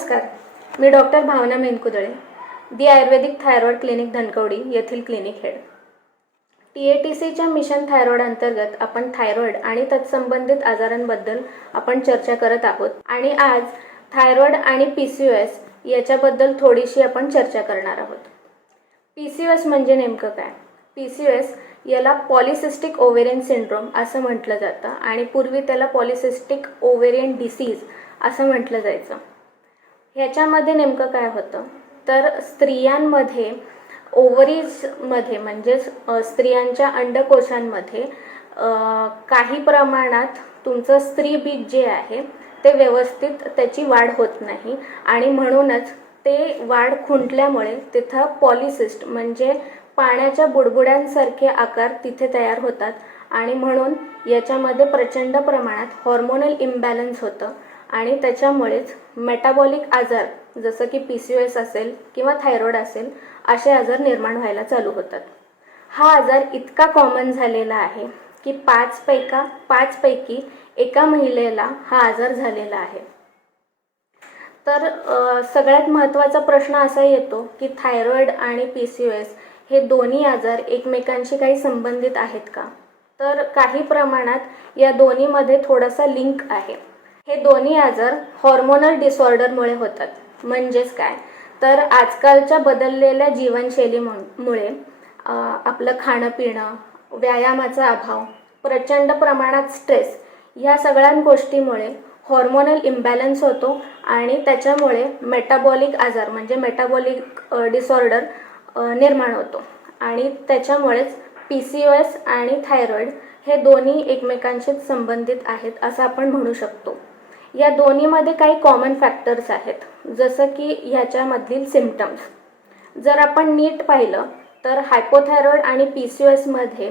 नमस्कार. मी doctor Bhavana Menkudale the ayurvedic thyroid clinic Dhankawadi येथील clinic head. T A T सीच्या mission thyroid अंतर्गत आपण थायरॉइड आणि तत्संबंधित आजारांबद्दल आपण चर्चा करत आहोत आणि आज थायरॉइड आणि पी सी ओ एस याच्याबद्दल थोडीशी आपण चर्चा करणार आहोत. पी सी ओ एस म्हणजे नेमकं काय? पी सी ओ एस याला पॉलिसिस्टिक ओव्हेरियन सिंड्रोम असं म्हटलं जातं आणि पूर्वी त्याला पॉलिसिस्टिक ओव्हेरियन डिसीज असं म्हटलं जायचं. ह्याच्यामध्ये नेमकं काय होतं? तर स्त्रियांमध्ये ओव्हरीजमध्ये म्हणजेच स्त्रियांच्या अंडकोशांमध्ये काही प्रमाणात तुमचं स्त्री बीज जे आहे ते व्यवस्थित त्याची वाढ होत नाही. आणि म्हणूनच ते वाढ खुंटल्यामुळे तिथं पॉलिसिस्ट म्हणजे पाण्याच्या बुडबुड्यांसारखे आकार तिथे तयार होतात. आणि म्हणून याच्यामध्ये प्रचंड प्रमाणात हॉर्मोनल इम्बॅलन्स होतं. आणि त्याच्यामुळेच मेटाबॉलिक आजार जसं की पी सी ओ एस असेल किंवा थायरॉइड असेल असे आजार निर्माण व्हायला चालू होतात. हा आजार इतका कॉमन झालेला आहे की पाच पैका पाचपैकी एका महिलेला हा आजार झालेला आहे. तर सगळ्यात महत्त्वाचा प्रश्न असा येतो की थायरॉइड आणि पी सी ओ एस हे दोन्ही आजार एकमेकांशी काही संबंधित आहेत का? तर काही प्रमाणात या दोन्हीमध्ये थोडासा लिंक आहे. हे दोन्ही आजार हॉर्मोनल डिसऑर्डरमुळे होतात. म्हणजेच काय? तर आजकालच्या बदललेल्या जीवनशैलीमुळे आपलं खाणं पिणं व्यायामाचा अभाव प्रचंड प्रमाणात स्ट्रेस ह्या सगळ्या गोष्टीमुळे हॉर्मोनल इम्बॅलन्स होतो आणि त्याच्यामुळे मेटाबॉलिक आजार म्हणजे मेटाबॉलिक डिसऑर्डर निर्माण होतो. आणि त्याच्यामुळेच पी सी ओ एस आणि थायरॉईड हे दोन्ही एकमेकांशी संबंधित आहेत असं आपण म्हणू शकतो. या दोन्हीमध्ये काही कॉमन फॅक्टर्स आहेत. जसं की ह्याच्यामधील सिमटम्स जर आपण नीट पाहिलं तर हायपोथायरॉइड आणि पी सी एसमध्ये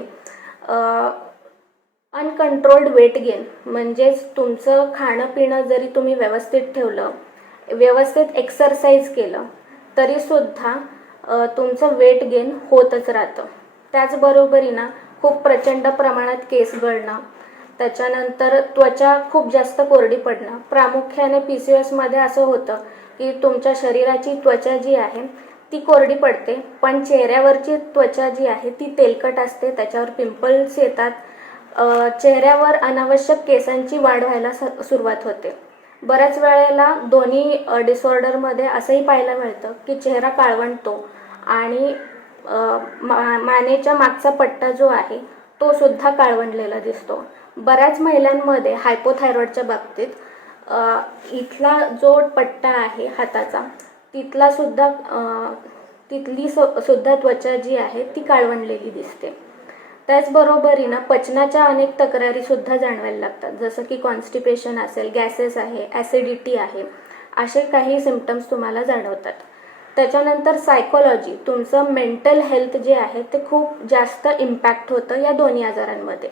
अनकंट्रोल्ड वेट गेन म्हणजेच तुमचं खाणं पिणं जरी तुम्ही व्यवस्थित ठेवलं व्यवस्थित एक्सरसाइज केलं तरीसुद्धा तुमचं वेट गेन होतच राहतं. त्याचबरोबरीनं खूप प्रचंड प्रमाणात केस गळणं त्याच्यानंतर त्वचा खूप जास्त कोरडी पडणं. प्रामुख्याने पी सी एसमध्ये असं होतं की तुमच्या शरीराची त्वचा जी आहे ती कोरडी पडते पण चेहऱ्यावरची त्वचा जी आहे ती तेलकट असते त्याच्यावर पिंपल्स येतात. चेहऱ्यावर अनावश्यक केसांची वाढ व्हायला स- सुरुवात होते. बऱ्याच वेळेला दोन्ही डिसऑर्डरमध्ये असंही पाहायला मिळतं की चेहरा काळवंटतो आणि मा मानेच्या मागचा पट्टा जो आहे तो सुद्धा काळवंडलेला दिसतो. बऱ्याच महिलांमध्ये हायपोथायरॉईडच्या बाबतीत इथला जो पट्टा आहे हाताचा तिथला सुद्धा तिथली सुद्धा त्वचा जी आहे ती काळवंडलेली दिसते. त्याचबरोबरीनं पचनाच्या अनेक तक्रारी सुद्धा जाणवायला लागतात. जसं की कॉन्स्टिपेशन असेल गॅसेस आहे ॲसिडिटी आहे असे काही सिमटम्स तुम्हाला जाणवतात. त्याच्यानंतर सायकोलॉजी तुमचं मेंटल हेल्थ जे आहे ते खूप जास्त इम्पॅक्ट होतं या दोन्ही आजारांमध्ये.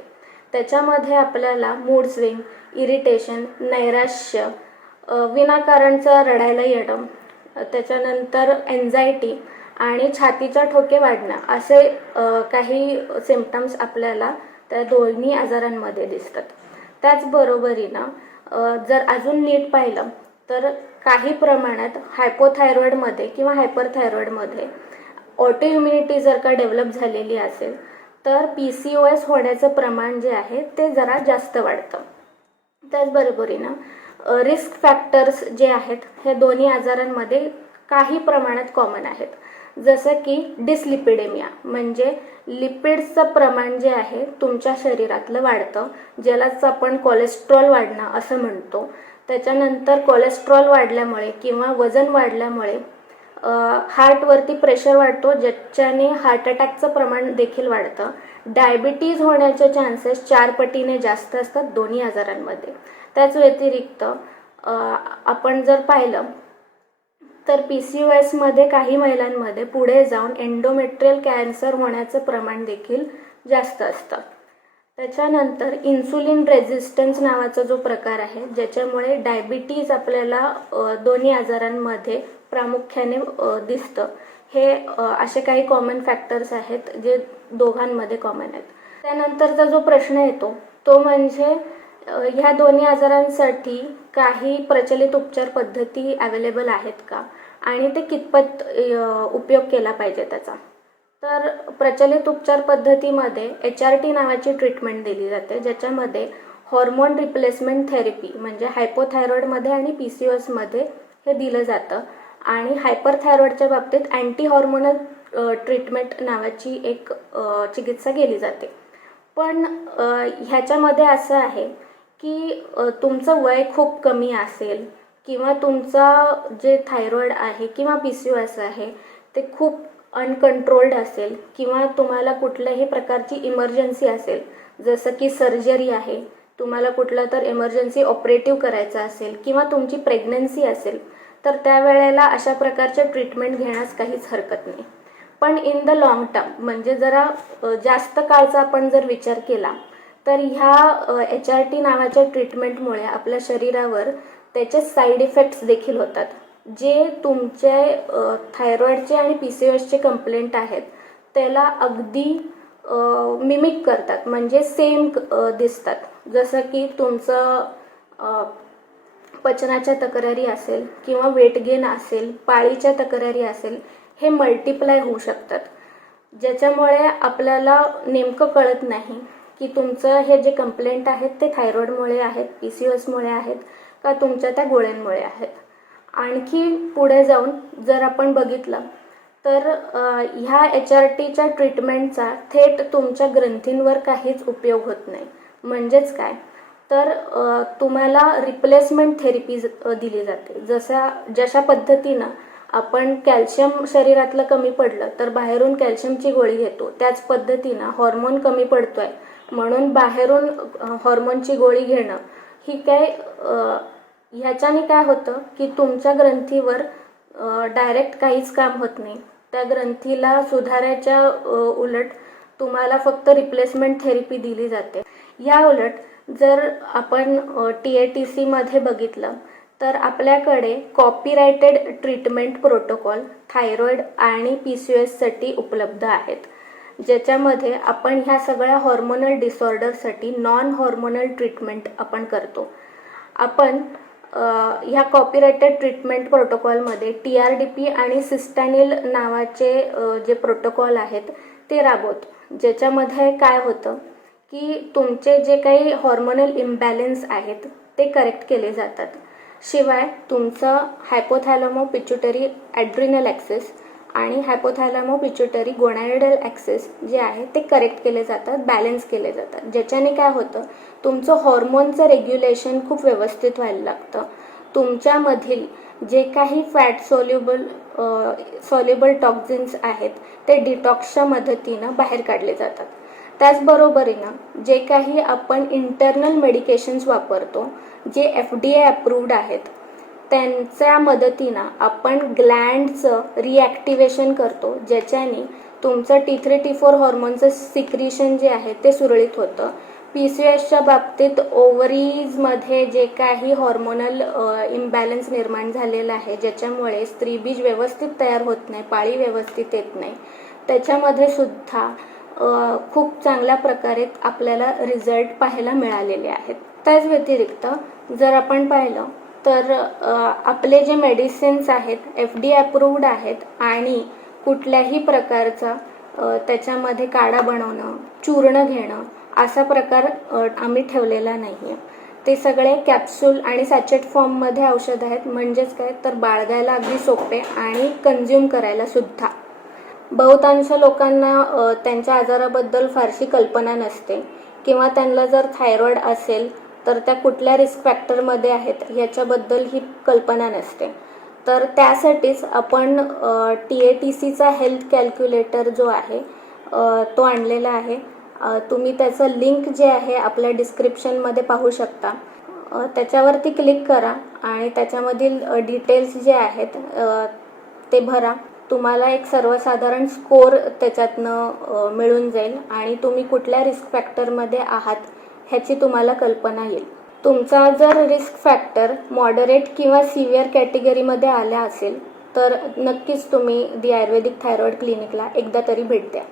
त्याच्यामध्ये आपल्याला मूड स्विंग इरिटेशन नैराश्य विनाकारणचं रडायला येणं त्याच्यानंतर एन्झायटी आणि छातीच्या ठोके वाढणं असे काही सिमटम्स आपल्याला त्या दोन्ही आजारांमध्ये दिसतात. त्याचबरोबरीनं जर अजून नीट पाहिलं तर काही प्रमाणात हायपोथायरॉईडमध्ये किंवा हायपरथायरॉईडमध्ये ऑटो इम्युनिटी जर का डेव्हलप झालेली असेल तर पी सी ओ एस होण्याचं प्रमाण जे आहे ते जरा जास्त वाढतं. त्याचबरोबरीनं रिस्क फॅक्टर्स जे आहेत हे दोन्ही आजारांमध्ये काही प्रमाणात कॉमन आहेत. जसं की डिसलिपिडेमिया म्हणजे लिपिड्सचं प्रमाण जे आहे तुमच्या शरीरातलं वाढतं ज्यालाच आपण कोलेस्ट्रॉल वाढणं असं म्हणतो. त्याच्यानंतर कोलेस्ट्रॉल वाढल्यामुळे किंवा वजन वाढल्यामुळे हार्टवरती प्रेशर वाढतो ज्याच्याने हार्ट अटॅकचं प्रमाण देखील वाढतं. डायबिटीज होण्याचे चान्सेस चार पटीने जास्त असतात दोन्ही आजारांमध्ये. त्याच व्यतिरिक्त आपण जर पाहिलं तर पी सी ओ एसमध्ये काही महिलांमध्ये पुढे जाऊन एन्डोमेट्रियल कॅन्सर होण्याचं प्रमाण देखील जास्त असतं. त्याच्यानंतर इन्सुलिन रेझिस्टन्स नावाचा जो प्रकार आहे ज्याच्यामुळे डायबिटीज आपल्याला दोन्ही आजारांमध्ये प्रामुख्याने दिसतं. हे असे काही कॉमन फॅक्टर्स आहेत जे दोघांमध्ये कॉमन आहेत. त्यानंतरचा जो प्रश्न येतो तो म्हणजे ह्या दोन्ही आजारांसाठी काही प्रचलित उपचार पद्धती अवेलेबल आहेत का? आणि ते कितपत उपयोग केला पाहिजे त्याचा? तर प्रचलित उपचार पद्धतीमध्ये एच आर टी नावाची ट्रीटमेंट दिली जाते ज्याच्यामध्ये हॉर्मोन रिप्लेसमेंट थेरपी म्हणजे हायपोथायरॉईडमध्ये आणि पी सी ओसमध्ये हे दिलं जातं. आणि हायपरथायरॉईडच्या बाबतीत अँटी हॉर्मोनल ट्रीटमेंट नावाची एक चिकित्सा केली जाते. पण ह्याच्यामध्ये असं आहे की तुमचं वय खूप कमी असेल किंवा तुमचा जे थायरॉईड आहे किंवा पी सी ओ एस आहे ते खूप अनकंट्रोल्ड असेल किंवा तुम्हाला कुठल्याही प्रकारची इमर्जन्सी असेल जसं की सर्जरी आहे तुम्हाला कुठलं तर इमर्जन्सी ऑपरेटिव्ह करायचं असेल किंवा तुमची प्रेग्नन्सी असेल तर त्यावेळेला अशा प्रकारच्या ट्रीटमेंट घेण्यास काहीच हरकत नाही. पण इन द लॉंग टर्म म्हणजे जरा जास्त काळचा आपण जर विचार केला तर ह्या एच आर टी नावाच्या ट्रीटमेंटमुळे आपल्या शरीरावर त्याचे साईड इफेक्ट्स देखील होतात. जे तुमचे थायरॉईडचे आणि पी सी एसचे कंप्लेंट आहेत त्याला अगदी मिमिक करतात. म्हणजे सेम दिसतात. जसं की तुमचं पचनाच्या तक्रारी असेल किंवा वेट गेन असेल पाळीच्या तक्रारी असेल हे मल्टिप्लाय होऊ शकतात. ज्याच्यामुळे आपल्याला नेमकं कळत नाही की तुमचं हे जे कंप्लेंट आहेत ते थायरॉईडमुळे आहेत पी सी एसमुळे आहेत का तुमच्या त्या गोळ्यांमुळे आहेत. आणखी पुढे जाऊन जर आपण बघितलं तर ह्या एच आर टीच्या ट्रीटमेंटचा थेट तुमच्या ग्रंथींवर काहीच उपयोग होत नाही. म्हणजेच काय? तर तुम्हाला रिप्लेसमेंट थेरपी दिली जाते. जसा जशा पद्धतीनं आपण कॅल्शियम शरीरातलं कमी पडलं तर बाहेरून कॅल्शियमची गोळी घेतो. त्याच पद्धतीनं हॉर्मोन कमी पडतोय. म्हणून बाहेरून हॉर्मोनची गोळी घेणं ही काय ह्याच्याने काय होतं की तुमच्या ग्रंथीवर डायरेक्ट काहीच काम होत नाही. त्या ग्रंथीला सुधारायच्या उलट तुम्हाला फक्त रिप्लेसमेंट थेरपी दिली जाते. या उलट जर आपण टी ए टी सीमध्ये बघितलं तर आपल्याकडे कॉपीरायटेड ट्रीटमेंट प्रोटोकॉल थायरॉईड आणि पी सी एससाठी उपलब्ध आहेत. ज्याच्यामध्ये आपण ह्या सगळ्या हॉर्मोनल डिसऑर्डरसाठी नॉन हॉर्मोनल ट्रीटमेंट आपण करतो. आपण ह्या कॉपीरायटेड ट्रीटमेंट प्रोटोकॉलमध्ये टी आर डी पी आणि सिस्टॅनिल नावाचे जे प्रोटोकॉल आहेत ते राबवतो. ज्याच्यामध्ये काय होतं? की तुमचे जे काही हॉर्मोनल इम्बॅलेन्स आहेत ते करेक्ट केले जातात. शिवाय तुमचं हायपोथॅलमो पिच्युटरी ॲड्रिनल ॲक्सेस आणि हायपोथॅलमो पिच्युटरी गोनायडल ॲक्सेस जे आहे ते करेक्ट केले जातात बॅलन्स केले जातात. ज्याच्याने काय होतं तुमचं हॉर्मोनचं रेग्युलेशन खूप व्यवस्थित व्हायला लागतं. तुमच्यामधील जे काही फॅट सोल्युबल सॉल्युबल टॉक्झिन्स आहेत ते डिटॉक्सच्या मदतीनं बाहेर काढले जातात. त्याचबरोबरीनं जे काही आपण इंटरनल मेडिकेशन्स वापरतो जे एफ डी ए अप्रूव्ड आहेत त्यांच्या मदतीनं आपण ग्लँडचं रिॲक्टिवेशन करतो ज्याच्याने तुमचं टी थ्री टी फोर हॉर्मोनचं सिक्रिशन जे आहे ते सुरळीत होतं. पी सी एसच्या बाबतीत ओव्हरीजमध्ये जे काही हॉर्मोनल इम्बॅलन्स निर्माण झालेलं आहे ज्याच्यामुळे स्त्रीबीज व्यवस्थित तयार होत नाही पाळी व्यवस्थित येत नाही त्याच्यामध्ये सुद्धा खूप चांगल्या प्रकारे आपल्याला रिझल्ट पाहायला मिळालेले आहेत. त्याच व्यतिरिक्त जर आपण पाहिलं तर आपले जे मेडिसिन्स आहेत एफ डी अप्रूव्ड आहेत आणि कुठल्याही प्रकारचा त्याच्यामध्ये काढा बनवणं चूर्ण घेणं असा प्रकार आम्ही ठेवलेला नाही आहे ते सगळे कॅप्सूल आणि सॅचेट फॉर्ममध्ये औषध आहेत. म्हणजेच काय? तर बाळगायला अगदी सोपे आणि कन्झ्युम करायला सुद्धा. बहुतांश लोकांना त्यांच्या आजाराबद्दल फारशी कल्पना नसते. किंवा त्यांना जर थायरॉईड असेल तर त्या कुठल्या रिस्क फॅक्टरमध्ये आहेत ह्याच्याबद्दल ही कल्पना नसते. तर त्यासाठीच आपण टी ए टी सीचा हेल्थ कॅल्क्युलेटर जो आहे तो आणलेला आहे. तुम्ही त्याचं लिंक जे आहे आपल्या डिस्क्रिप्शनमध्ये पाहू शकता. त्याच्यावरती क्लिक करा आणि त्याच्यामधील डिटेल्स जे आहेत ते भरा. तुम्हाला एक सर्वसाधारण स्कोर त्याच्यातनं मिळून जाईल आणि तुम्ही कुठल्या रिस्क फॅक्टरमध्ये आहात ह्याची तुम्हाला कल्पना येईल. तुमचा जर रिस्क फॅक्टर मॉडरेट किंवा सिव्हिअर कॅटेगरीमध्ये आला असेल तर नक्कीच तुम्ही दी आयुर्वेदिक थायरॉइड क्लिनिकला एकदा तरी भेट द्या.